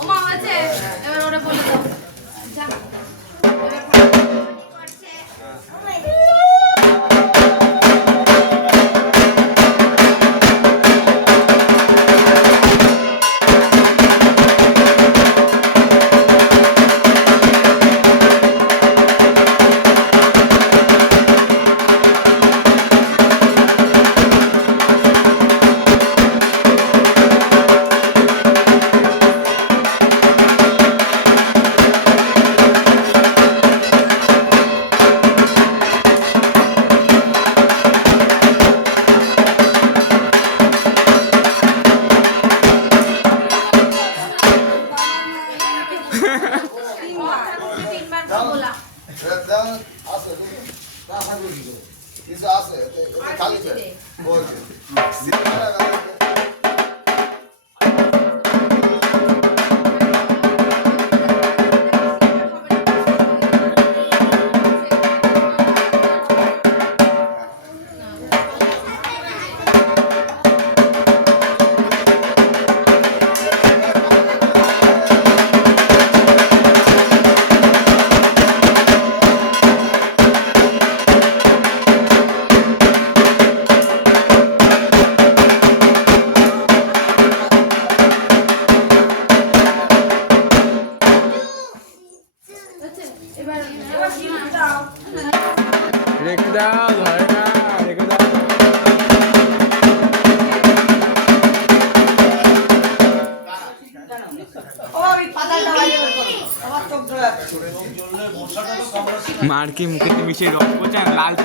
ওমা আছে এবার ওরে বলে দাও যা मार के मुखे मिशे रंग लाल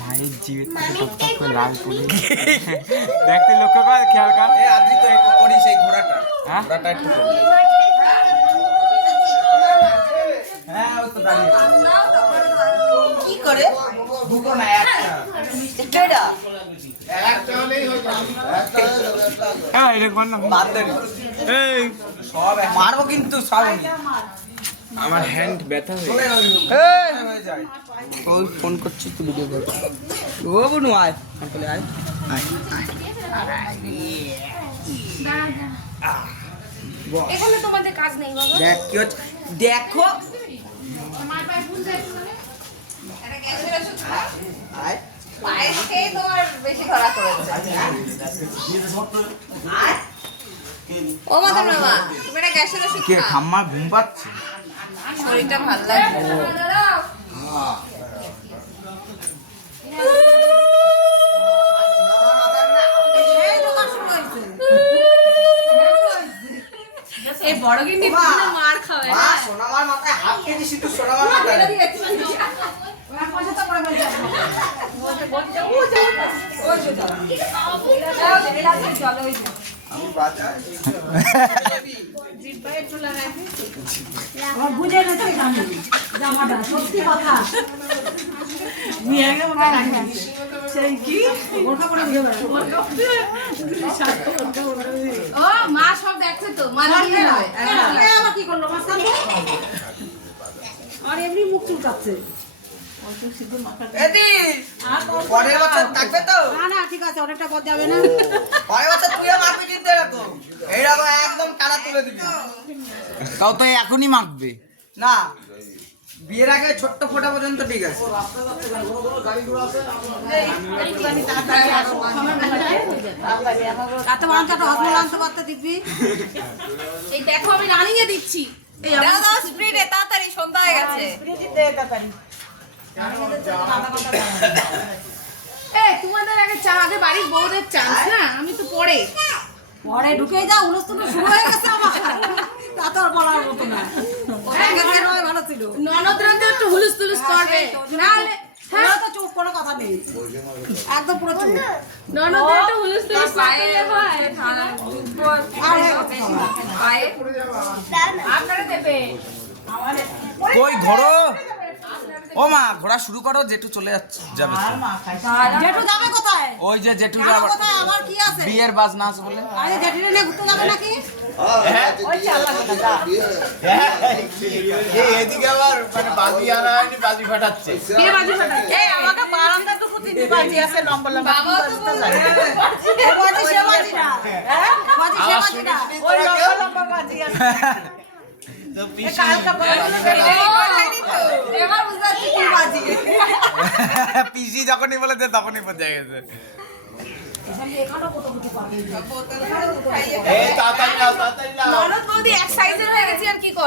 माয়ের জিভে লাল পুরি দেখতে লক্ষ্য কর খেয়াল কর আদি তো একটু করি সেই ঘোড়াটা ঘোড়াটা একটু করি হ্যাঁ ও তো দাঁড়িয়ে কি করে দুটো না একটা একটা হলেই হলো একটা এই রে বল না বান্দরি এই সব মারবো কিন্তু সব আমার হ্যান্ড ব্যথা হয়ে হয়ে যায় ওই ফোন করছি তুই ভিডিও কর ও বনু আয় বলে আয় আয় এখানে তোমাদের কাজ নেই বাবা দেখ কি হচ্ছে দেখো আমার পায়ে ভুল যায় এটা গ্যাসের ওষুধ খাও আয় পায়ে খেয়ে তোমার বেশি ধরা করেছে ও মাথা মামা তুমি এটা গ্যাসের ওষুধ কে খাও খাম্মা ঘুম পাচ্ছে শরীরটা ভালো লাগছে এই বড় গিন্নি মার খাবে মা সোনামার মাথায় হাফ কেজি সিটু সোনামার মাথায় আমি বাজাই আমার বুঝে গেছে গান জামাটা সত্যি কথা নিয়ে গেলে মনে রাখবেন সেই কি বোরখা পরে ঘুরে বেড়ায় ও মা সব দেখছে তো মা দিয়ে হয় আবার কি করলো মাস্টার আর এমনি মুখ চুলকাচ্ছে এদি পরের বছর থাকবে তো না না ঠিক আছে অনেকটা পথ যাবে না পরের বছর তুইও মাপি কিনতে রাখো এইরকম একদম কালা তুলে দিবি তাও তো এখনই মাখবে না বিয়ের আগে ছোট্ট ফোঁটা পর্যন্ত ঠিক আছে। এত মাংস একটা হজমল আনতে পারতে দিবি। এই দেখো আমি রানিয়ে দিচ্ছি। এই আমার দাও স্পিডে তাড়াতাড়ি সন্ধ্যা হয়ে গেছে। এই তোমাদের আগে চা, আগে বাড়ির বউদের চান্স না, আমি তো পরে। পরে ঢুকে যা উলস্তু শুরু হয়ে গেছে আমার। তা তো আর বলার মতো না। আগে থেকে নয় ভালো ছিল। ননদরা তো একটু হুলুস তুলুস করবে, নাহলে হ্যাঁ তো চুপ, কোনো কথা নেই। একদম পুরো চুপ। ননদরা একটু হুলুস তুলুস করলে হয়। আর হয়ে গেছে সবার। আপনারা দেবে। কই ঘোড়ো? ও মা ঘোড়া শুরু করো, জেঠু চলে যাচ্ছে যাবে তো। জেঠু যাবে কোথায়? ওই যে জেঠু কেন কোথায়? আমার কি আছে? বিয়ের বাজনা আছে বলে। আরে জেঠুরে নিয়ে ঘুরতে যাবে নাকি? এদিকে আবার মানে বাজি আনা হয়নি, বাজি ফাটাচ্ছে। কে বাজি ফাটাচ্ছে? এই আমাকে বারান্দা তো প্রতিদিন বাজি আছে লম্বা লম্বা। বাবা তো বললো। এ বাজি সে বাজি না। হ্যাঁ? বাজি সে বাজি না। ওই লম্বা লম্বা বাজি আছে। কালকা বলে এবার বুঝতে পারছি কি বাজি। পিসি যখনই বলেছে তখনই বোঝা গেছে। ননদ বৌদি এক সাইজের হয়ে গেছি আর কি করব।